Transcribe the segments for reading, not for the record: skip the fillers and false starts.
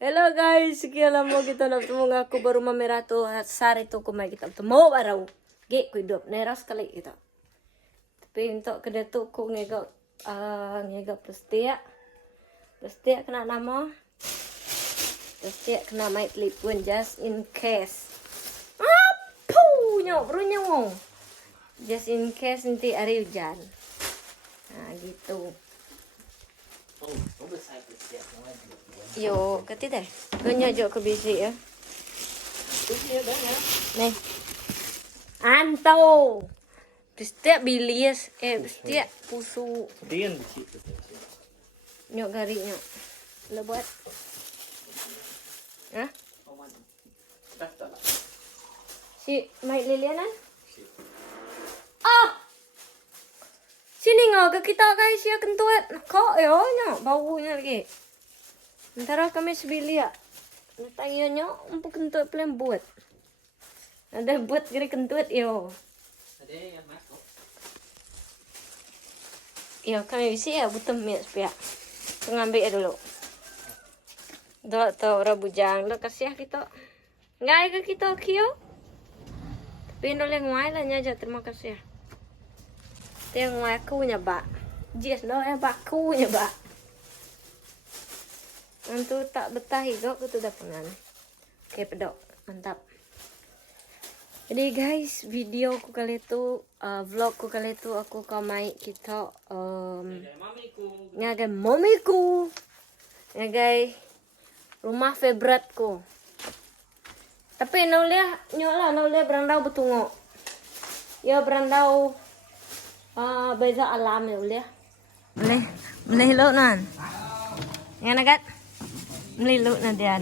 Hello guys, sekian lama kita nak bertemu dengan aku baru mamerato sari tu kumai kita bertemu baru. Gek ku hidup neras sekali kita. Tapi untuk kedai tu ku ngegak plastik. Plastik kena nama. Plastik kena mai telefon just in case. Apuh, nyok berunyong. Just in case nanti hari hujan. Nah, gitu. Yo, kati deh. Banyak jok ke bisi ya. Nih. Anto. Setiap bilis, setiap pusu. Nyok gari nyok. Lo buat. Hah? Si Mai Lilianan? Ah! Sini nggak ke kita guys ya kentut. Kok ya nyok baunya lagi. Ntar kami sebili ya. Tanya nyok untuk kentut pelan buat. Ada buat gini kentut yo. Ada yang masuk. Yo kami bisa ya butuh mie supaya ngambil dulu. Dok tau rabujang lo kasih kita. Nggak ke kita kyo. Tapi noleng ngai lah nyaja terima kasih ya. Yang aku nyebak. Jis no aku nyebak. Nanti tak betah hidup itu dah pengen. Oke pedok, mantap. Jadi guys, video ku kali itu, vlog ku kali itu aku kamai kita ngagai mamiku. Ngagai rumah favoritku. Tapi naulia nyola naulia berandau betungo. Ya berandau beza alam ya ulia. Boleh lo nan. Yang nagat. Meliluk na diyan.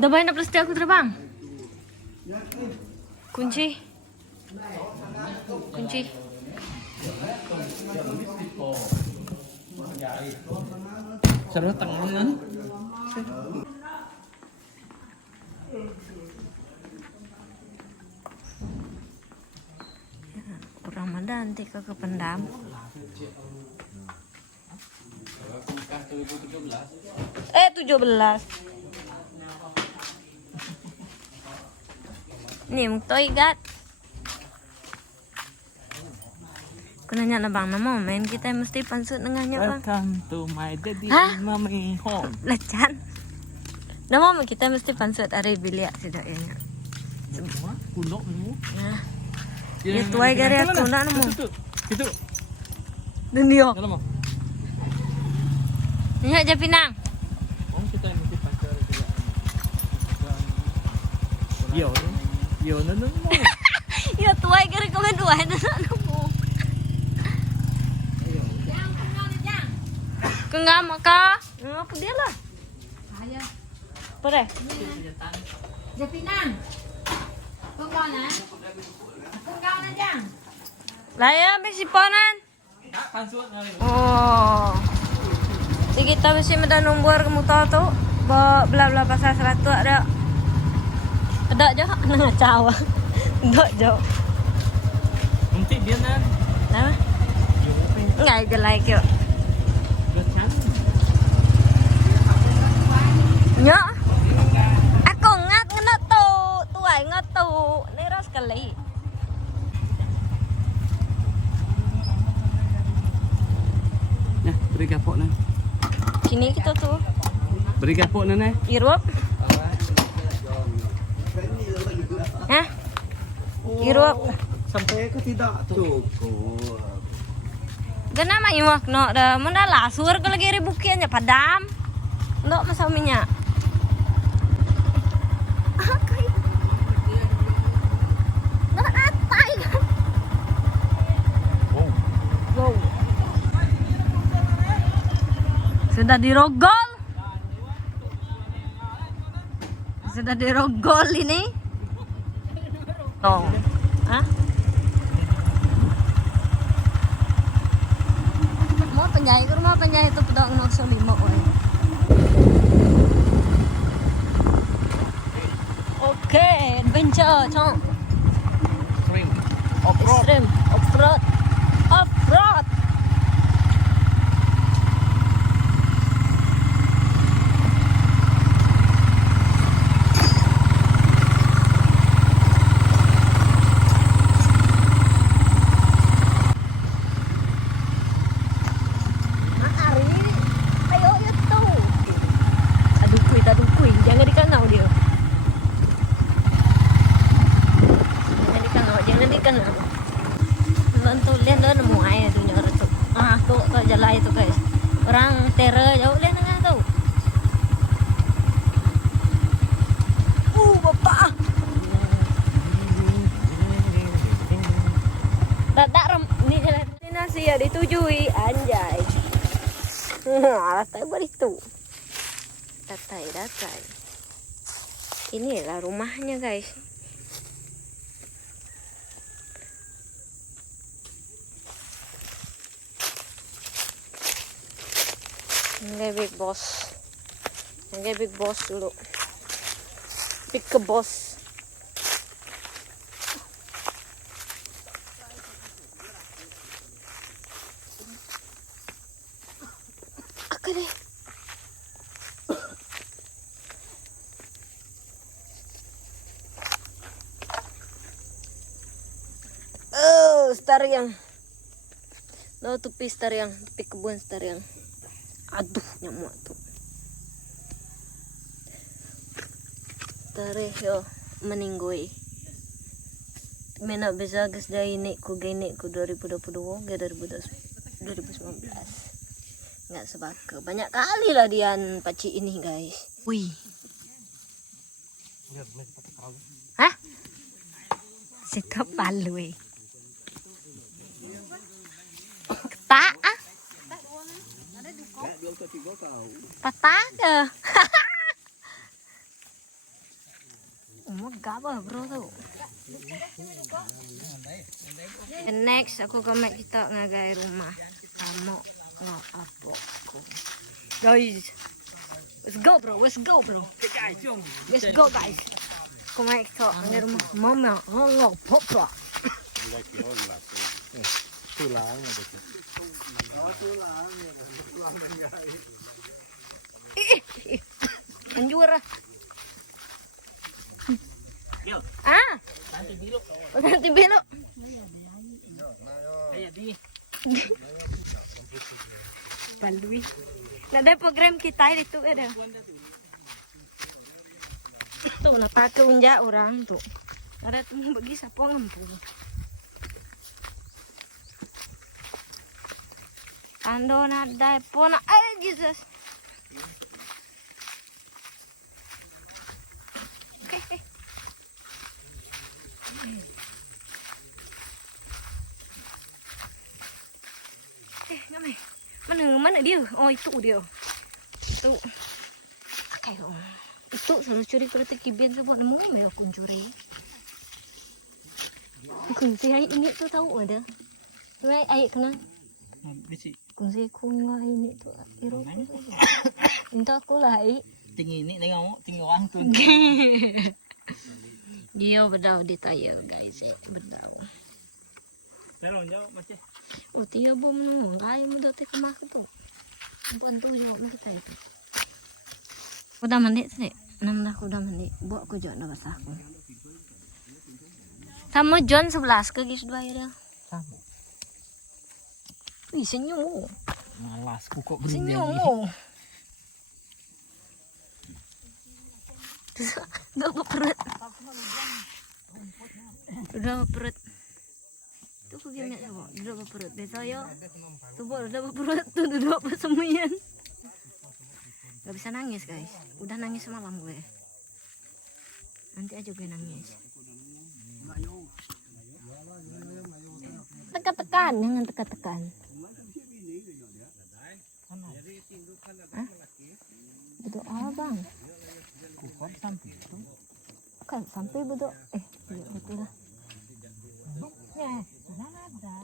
Dabay na plastik ako terbang. Kunci. Kunci. Sarap tangan. Ramadan tika kependam. 17. Nih muktoy gat. Kunanya na bang namo main kita mesti pansut dengannya bang. Welcome to my daddy mommy home. Lecan. Namo kita mesti pansut are bilik sidaknya. Semua kulok mu. Nah. Ya tuai gare aku nak namo. Itu. Dan dia. Dalam. Nya aja pinang. Oh kita mesti pacar juga. Yo, no. Ya tuai gare ko dua na namo. Kenggam ka? Apa dia lah? Ayo. Pare. Japinang. Tunggu na. Tunggu na jang. Laya bisiponan. Pansut ngali. Oh. Sige kita mesti medan nombor ke motor tu. Bla pasal 100 ada. Ada je nak cawa. Ada je. Nanti dia nan. Nah. Ngai je like yo. Nya. Aku ngat ngena tu. Tuai ngat tu. Neras sekali. Nah, beri gapok nan. Sini kita tuh. Beri gapok nan. Irup. Hah? Irup. Sampai aku tidak cukup. Gana mai mak no da mana lasur kalau lagi ribukiannya padam. Ndok masa minyak. Wow. Sudah dirogol. Sudah dirogol ini. Oh. Hah? Mau penjahit ke rumah penjahit itu pedang nomor 5 orang. Oke, adventure, Chong. Off-road. Extreme, off-road. Off-road. Orang tera jauh lihat nengah tu. Bapak. Tak ni jalan destinasi ya ditujui anjay. Datai itu. Datai. Inilah rumahnya guys. Enggak big boss dulu. Big ke boss. Oke deh. Stariang. Lo tupi stariang, tupi kebun stariang. Aduh, nyamuk tuh. Tareh yo meninggoy. Mena bisa guys dari ini ku 2022 ke 2019. Nggak sebaka. Banyak kali lah dian paci ini guys. Wih. Hah? Sikap palu eh. Ketak ah. Patah ke? Gabah bro tuh. Next aku komen kita ngagai rumah kamu apa guys. Let's go bro. Let's go guys. Komen kita ngagai rumah mama ngop papa. Anjur ah. Ganti belok. Balui. Ada program kita itu ada. Tuh napake unja orang tuh. Ada temu bagi sapo ngampu. Ando nada pona Jesus. Okay. Ngame. Mana dia? Oh, itu dia. Itu. Oke, itu selalu curi kereta kibian sebuah nemu me aku curi. Kunci hari ini tuh tahu ada. Right, air kena. Kunci kunga ini tuh iru. Entah aku lah Tinggi ini tengok orang tuh. Dia berdau di tayar guys, berdau. Jalan jauh macam. Oh, tiga bom nung kaya mo dati kemak tuh. Bantu jawab kita itu. Udah mandi sih. 6 dah aku udah mandi. Buat aku juga udah basah aku. Sama John 11 ke guys dua ya. Sama. Wih, senyum. Malas kok Senyum. Udah berperut. Udah berperut. Tuh aku gimana coba? Udah berperut. Besok yo. Tuh udah berperut. Tuh duduk persembunyian. Gak bisa nangis guys. Udah nangis semalam gue. Nanti aja gue nangis. Tekan-tekan, jangan tekan-tekan. Hah? Betul apa bang? Kan sampai betul. Iya betul lah. Ya, ada.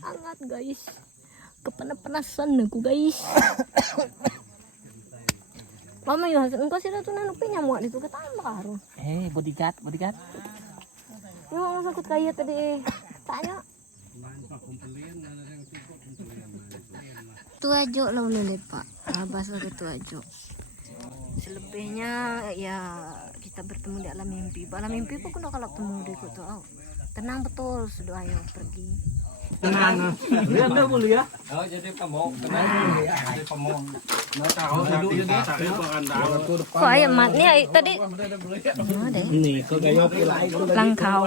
Hangat guys. Kepanas-panasan aku guys. Mama yun, engkau sila tuh nanu penyamuak itu ketambah karo. Bodyguard, bodyguard. Yung mga sakot kayo tadi tanya. Tuajo lah ulit pak, labas lagi tuajo. Selebihnya ya kita bertemu di alam mimpi. Alam mimpi pun udah kalau ketemu deh kok tuh. Tenang betul, sudah ayo pergi. Tenang. Lihat dah boleh ya. Oh, jadi pemong, tenang ya, jadi pemong. Nó tahu duduk jadi Kok ayam matnya tadi? Ada. Ini kau gaya pulai. Langkau.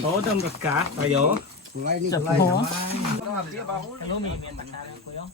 Oh, dah mereka, ayo. Sepuh. Hello, miền Bắc Nam cô không?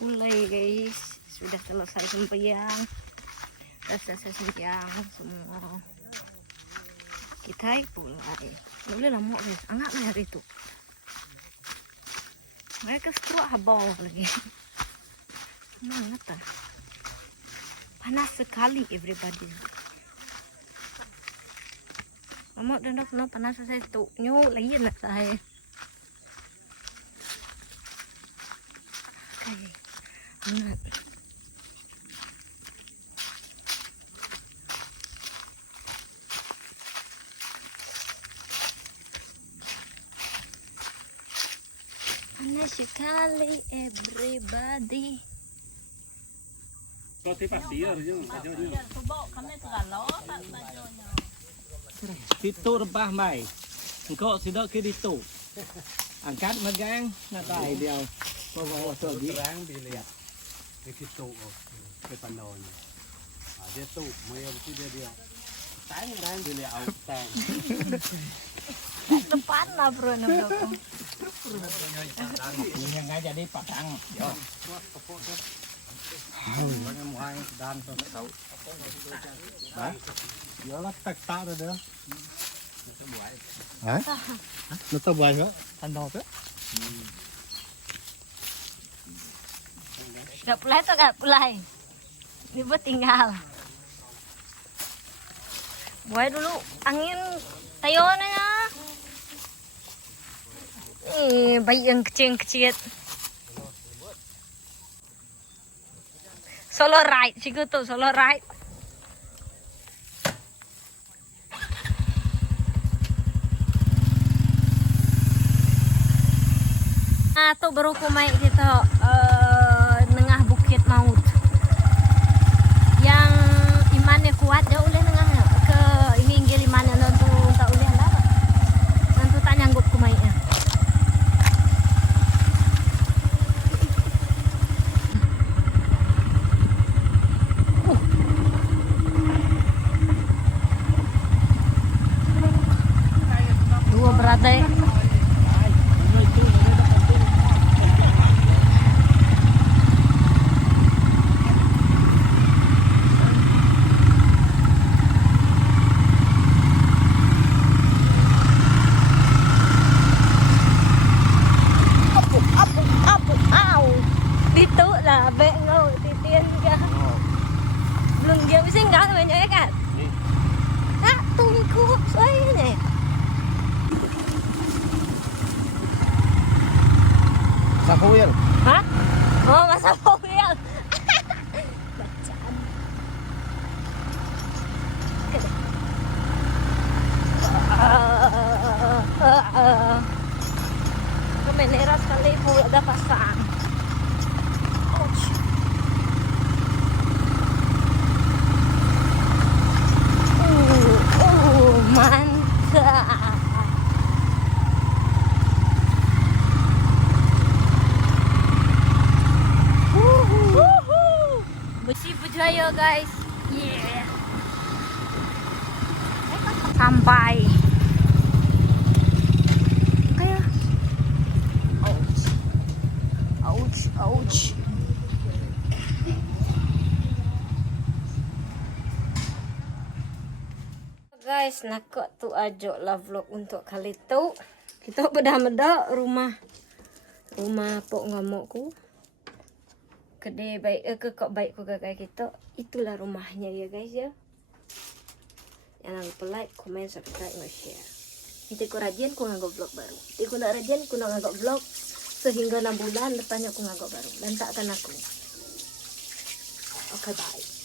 Mulai guys, sudah selesai sembahyang. Sudah selesai sembahyang semua. Kita mulai. Boleh lama guys, anak hari itu. Mereka setelah habau lagi. Mana tak? Panas sekali everybody. Lama dah nak panas saya tu. Nyu lagi nak saya. Kayak. Anak. Panas sekali everybody. Situ rempah mai. Engkau sudah ke situ. Angkat megang, nak tai dia. Bawa pergi. terang dilihat di situ di pandonya. Dia tuh mau itu dia terang dilihat tang. Depan lah bro, nak belakang. Yang nggak jadi pasang. Yo. Banyak muang dan tahu. Hah? Dia lah tak ada dia. Hah? Nó buai nữa, ăn đọt đấy. Gak pulai tuh gak pulai. Ini buat tinggal. Buai dulu angin tayonnya. Bayi yang kecil-kecil. Solo ride, sih tuh solo ride. Nah, tuh baru kumai gitu nengah Bukit Maut. Yang imannya kuat dia oleh nengahnya ke ini inggil imannya nanti tak oleh lah. Nanti tak nyanggup kumainya. Dua berada. Belum dia bisa enggak banyak kan? Nah, tunggu soalnya. Sapuin. Hah? Oh, masa mobil. Bacaan. Kemenera sekali pula ada pasang. Mantap. Yeah. Sampai. Kayak. Ouch. Ouch, ouch. Guys, nakak tu ajo lah vlog untuk kali tu. Kita beda-beda rumah pok ngamukku. Kedai baik ke kok baik ku kakak kita. Itulah rumahnya ya guys ya. Jangan lupa like, komen, subscribe, dan share. Nanti ku rajin ku ngagak vlog baru. Nanti ku nak rajin ku nak ngagak vlog sehingga 6 bulan depannya ku ngagak baru. Dan takkan aku. Okay, bye.